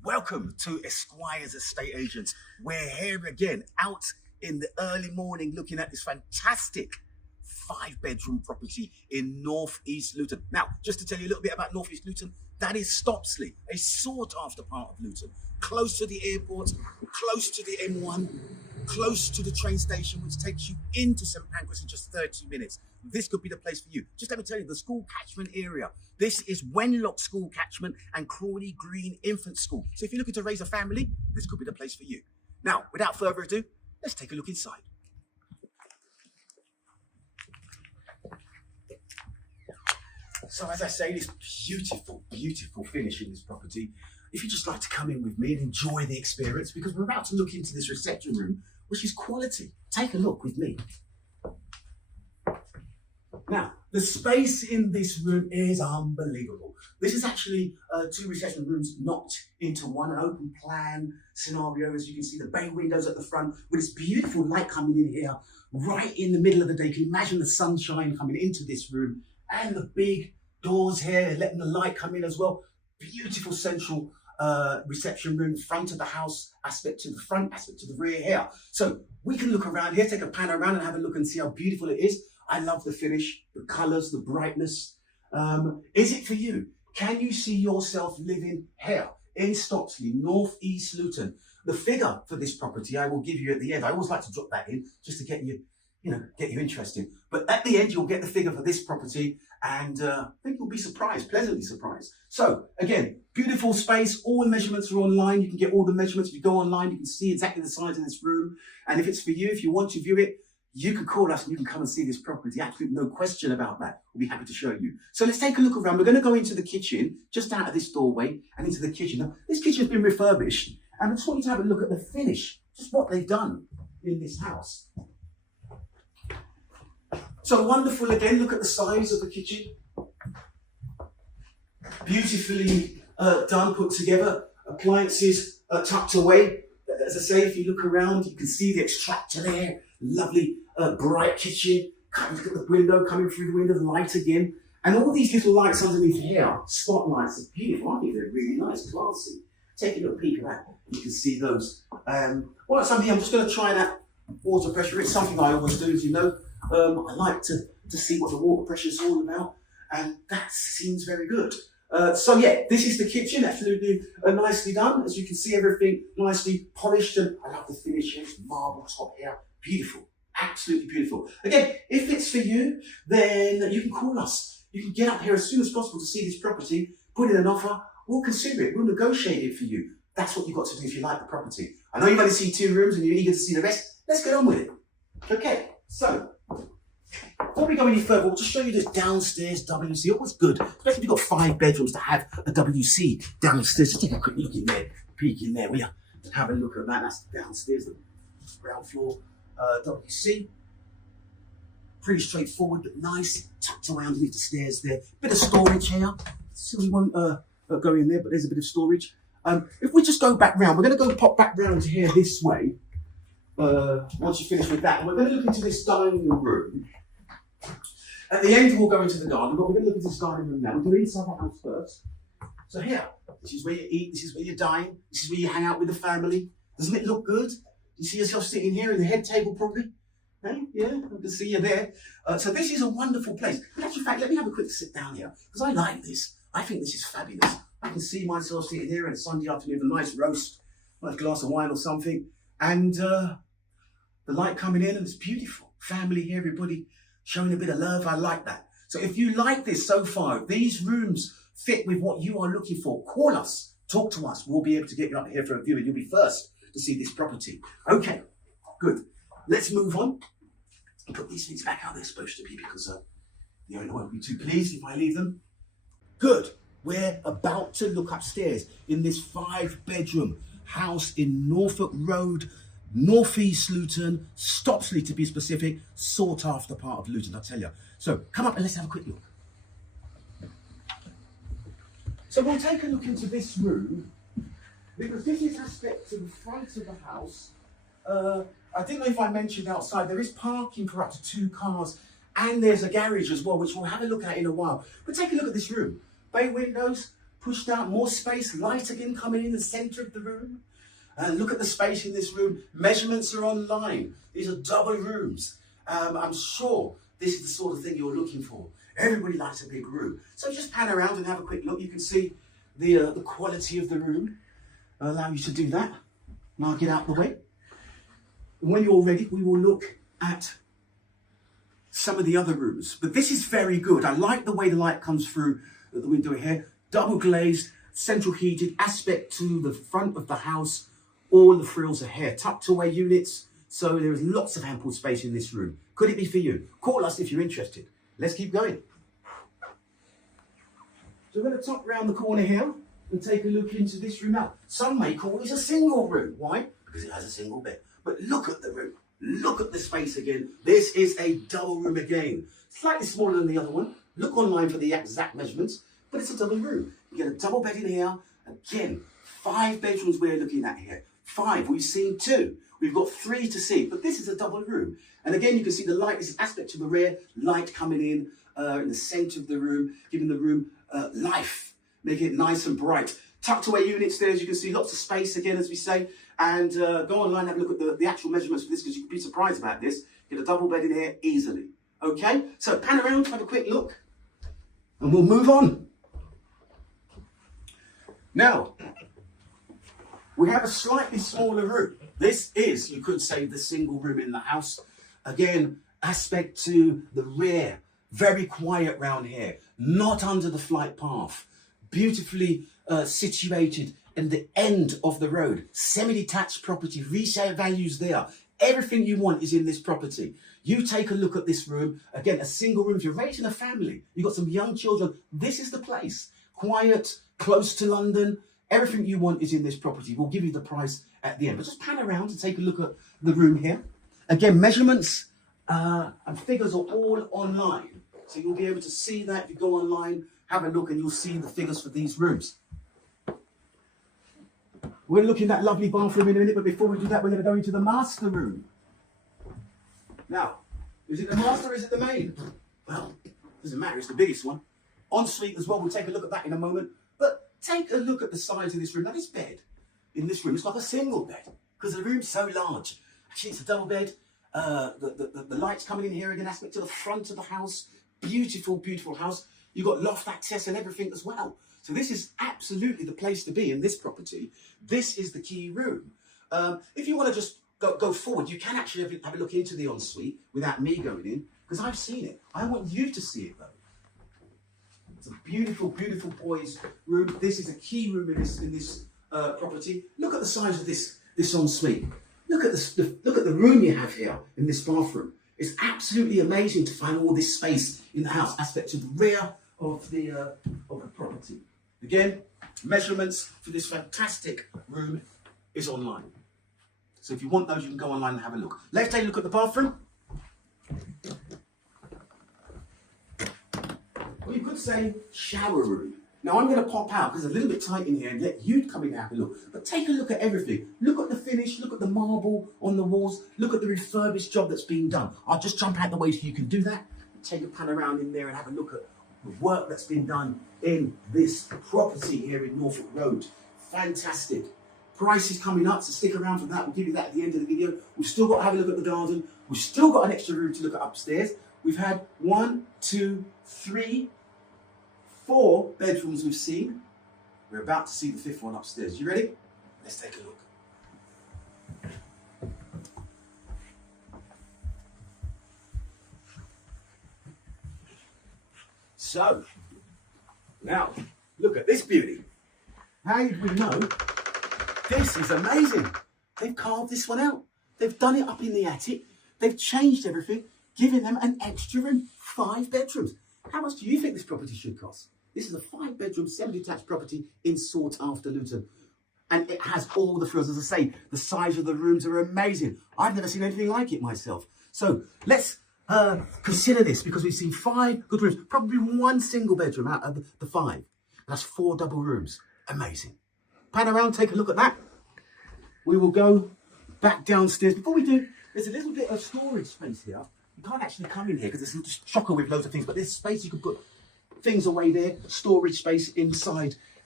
Welcome to Esquire's Estate Agents. We're here again, out in the early morning, looking at this fantastic 5-bedroom property in North East Luton. Now, just to tell you a little bit about North East Luton, that is Stopsley, a sought-after part of Luton, close to the airport, close to the M1, close to the train station, which takes you into St Pancras in just 30 minutes. This could be the place for you. Just let me tell you, the school catchment area. This is Wenlock School catchment and Crawley Green Infant School. So if you're looking to raise a family, this could be the place for you. Now, without further ado, let's take a look inside. So as I say, this beautiful, beautiful finish in this property. If you'd just like to come in with me and enjoy the experience, because we're about to look into this reception room, which is quality. Take a look with me. Now, the space in this room is unbelievable. This is actually 2 reception rooms knocked into one, an open plan scenario. As you can see, the bay windows at the front with this beautiful light coming in here right in the middle of the day. You can imagine the sunshine coming into this room and the big doors here, letting the light come in as well. Beautiful central reception room, front of the house, aspect to the front, aspect to the rear here. So we can look around here, take a pan around and have a look and see how beautiful it is. I love the finish, the colours, the brightness. Is it for you? Can you see yourself living here in Stopsley, North East Luton? The figure for this property I will give you at the end. I always like to drop that in just to get you, get you interested. But at the end, you'll get the figure for this property, and I think you'll be surprised, pleasantly surprised. So again, beautiful space. All the measurements are online. You can get all the measurements. If you go online, you can see exactly the size of this room. And if it's for you, if you want to view it, you can call us and you can come and see this property. Absolutely no question about that. We'll be happy to show you. So let's take a look around. We're going to go into the kitchen, just out of this doorway and into the kitchen. Now, this kitchen has been refurbished, and I just want you to have a look at the finish, just what they've done in this house. So wonderful again, look at the size of the kitchen. Beautifully done, put together. Appliances tucked away. As I say, if you look around, you can see the extractor there. Lovely bright kitchen. Look at the window, coming through the window, the light again. And all these little lights underneath here, spotlights, are beautiful. I think they're really nice, classy. Take a little peek at that. You can see those. Well, something I'm just going to try that water pressure. It's something I always do, as you know. I like to see what the water pressure is all about, and that seems very good. So yeah, this is the kitchen, absolutely nicely done. As you can see, everything nicely polished, and I love the finish here, marble top here, beautiful, absolutely beautiful. Again, if it's for you, then you can call us. You can get up here as soon as possible to see this property, put in an offer, we'll consider it, we'll negotiate it for you. That's what you've got to do if you like the property. I know you've only seen 2 rooms and you're eager to see the rest. Let's get on with it. Okay, so before we go any further, we'll just show you this downstairs WC. Always good, especially if you've got 5 bedrooms, to have a WC downstairs. Just take a quick look in there, peek in there, will you? Have a look at that. That's downstairs, the ground floor WC. Pretty straightforward, but nice, tucked around underneath the stairs there. Bit of storage here, so we won't go in there, but there's a bit of storage. If we just go back round, we're going to go pop back round here this way. Once you finish with that, and we're going to look into this dining room. At the end, we'll go into the garden, but we're going to look into this dining room now. We'll do inside the house first. So here, this is where you eat, this is where you dine, this is where you hang out with the family. Doesn't it look good? You see yourself sitting here in the head table, probably? Hey? Yeah, I can see you there. So this is a wonderful place. In actual fact, let me have a quick sit down here, because I like this. I think this is fabulous. I can see myself sitting here on a Sunday afternoon with a nice roast, a nice glass of wine or something, and the light coming in, and it's beautiful. Family here, everybody showing a bit of love. I like that. So if you like this so far, if these rooms fit with what you are looking for, call us, talk to us. We'll be able to get you up here for a viewing. You'll be first to see this property. Okay, good. Let's move on and put these things back how they're supposed to be, because the owner won't be too pleased if I leave them. Good. We're about to look upstairs in this 5-bedroom house in Norfolk Road, North East Luton, Stopsley to be specific, sought after part of Luton, I tell you. So come up and let's have a quick look. So we'll take a look into this room, because this is aspect to the front of the house. I didn't know if I mentioned outside, there is parking for up to 2 cars, and there's a garage as well, which we'll have a look at in a while. But take a look at this room. Bay windows, pushed out, more space, light again coming in the center of the room. And look at the space in this room. Measurements are online. These are double rooms. I'm sure this is the sort of thing you're looking for. Everybody likes a big room. So just pan around and have a quick look. You can see the quality of the room. I'll allow you to do that. And I'll get out the way. And when you're ready, we will look at some of the other rooms. But this is very good. I like the way the light comes through the window here. Double glazed, central heated, aspect to the front of the house. All the frills are here. Tucked away units. So there is lots of ample space in this room. Could it be for you? Call us if you're interested. Let's keep going. So we're going to tuck round the corner here and take a look into this room now. Some may call this a single room. Why? Because it has a single bed. But look at the room. Look at the space again. This is a double room again. Slightly smaller than the other one. Look online for the exact measurements, but it's a double room. You get a double bed in here. Again, 5 bedrooms we're looking at here. 5, we've seen 2. We've got 3 to see, but this is a double room. And again, you can see the light, this is aspect to the rear, light coming in the center of the room, giving the room life, making it nice and bright. Tucked away units there, as you can see, lots of space again, as we say. And go online and have a look at the actual measurements for this, because you can be surprised about this. Get a double bed in here easily. Okay, so pan around, have a quick look, and we'll move on. Now, we have a slightly smaller room. This is, you could say, the single room in the house. Again, aspect to the rear. Very quiet round here. Not under the flight path. Beautifully situated in the end of the road. Semi-detached property. Resale values there. Everything you want is in this property. You take a look at this room. Again, a single room. If you're raising a family, you've got some young children, this is the place. Quiet, close to London. Everything you want is in this property. We'll give you the price at the end. But just pan around and take a look at the room here. Again, measurements and figures are all online. So you'll be able to see that if you go online, have a look, and you'll see the figures for these rooms. We're looking at that lovely bathroom in a minute, but before we do that, we're going to go into the master room. Now, is it the master or is it the main? Well, doesn't matter, it's the biggest one. Ensuite as well, we'll take a look at that in a moment. But take a look at the size of this room. Now, this bed in this room is like a single bed because the room's so large. Actually, it's a double bed. The lights coming in here again, aspect to the front of the house. Beautiful, beautiful house. You've got loft access and everything as well. So this is absolutely the place to be in this property. This is the key room. If you want to just go forward, you can actually have a look into the ensuite without me going in, because I've seen it. I want you to see it though. It's a beautiful, beautiful boys' room. This is a key room in this property. Look at the size of this ensuite. Look at the room you have here in this bathroom. It's absolutely amazing to find all this space in the house. Aspect to the rear of the property. Again, measurements for this fantastic room is online. So if you want those, you can go online and have a look. Let's take a look at the bathroom. Well, you could say shower room. Now I'm going to pop out because it's a little bit tight in here and let you come in and have a look. But take a look at everything. Look at the finish, look at the marble on the walls, look at the refurbished job that's been done. I'll just jump out the way so you can do that. Take a pan around in there and have a look at the work that's been done in this property here in Norfolk Road. Fantastic. Price is coming up, so stick around for that. We'll give you that at the end of the video. We've still got to have a look at the garden. We've still got an extra room to look at upstairs. We've had 1, 2, 3, 4 bedrooms we've seen. We're about to see the 5th one upstairs. You ready? Let's take a look. So, now, look at this beauty. How did we know? This is amazing. They've carved this one out. They've done it up in the attic. They've changed everything, giving them an extra room, 5 bedrooms. How much do you think this property should cost? This is a 5-bedroom, semi-detached property in sought-after Luton. And it has all the frills. As I say, the size of the rooms are amazing. I've never seen anything like it myself. So let's consider this, because we've seen 5 good rooms, probably 1 single bedroom out of the 5. That's 4 double rooms. Amazing. Pan around, take a look at that. We will go back downstairs. Before we do, there's a little bit of storage space here. You can't actually come in here because it's just chocker with loads of things, but there's space you can put things away there, storage space inside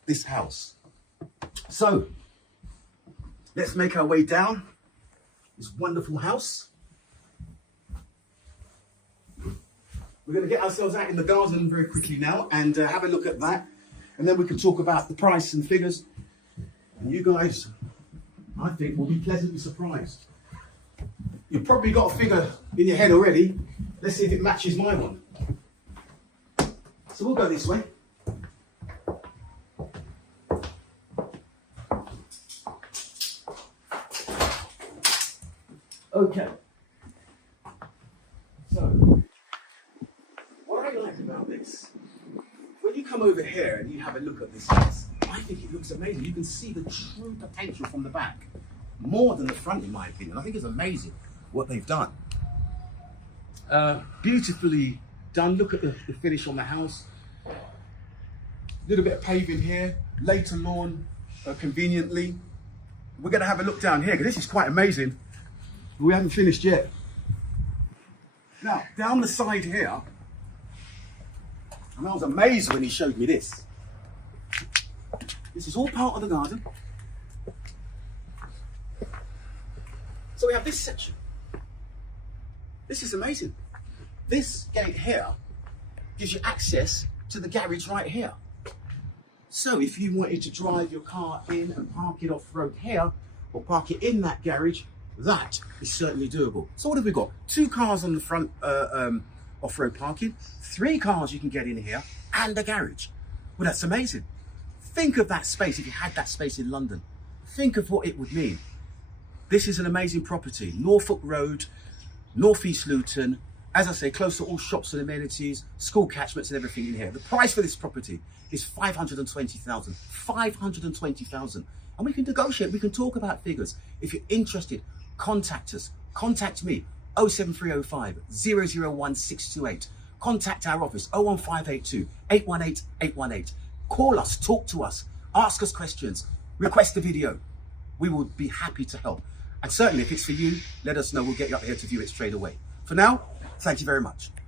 this house. So let's make our way down this wonderful house. We're going to get ourselves out in the garden very quickly now and have a look at that. And then we can talk about the price and figures. And you guys, I think, will be pleasantly surprised. You've probably got a figure in your head already. Let's see if it matches my one. So we'll go this way. Okay. So, what I like about this, when you come over here and you have a look at this house, I think it looks amazing. You can see the true potential from the back, more than the front, in my opinion. I think it's amazing what they've done. Beautifully done. Look at the finish on the house. A little bit of paving here, later lawn conveniently. We're going to have a look down here because this is quite amazing. We haven't finished yet. Now, down the side here, and I was amazed when he showed me this. This is all part of the garden. So we have this section. This is amazing. This gate here gives you access to the garage right here. So if you wanted to drive your car in and park it off-road here, or park it in that garage, that is certainly doable. So what have we got? 2 cars on the front off-road parking, 3 cars you can get in here, and a garage. Well, that's amazing. Think of that space if you had that space in London. Think of what it would mean. This is an amazing property. Norfolk Road, North East Luton. As I say, close to all shops and amenities, school catchments and everything in here. The price for this property is 520,000. 520,000. And we can negotiate, we can talk about figures. If you're interested, contact us. Contact me, 07305 001 628. Contact our office, 01582 818 818. Call us, talk to us, ask us questions, request a video. We will be happy to help. And certainly if it's for you, let us know. We'll get you up here to view it straight away. For now, thank you very much.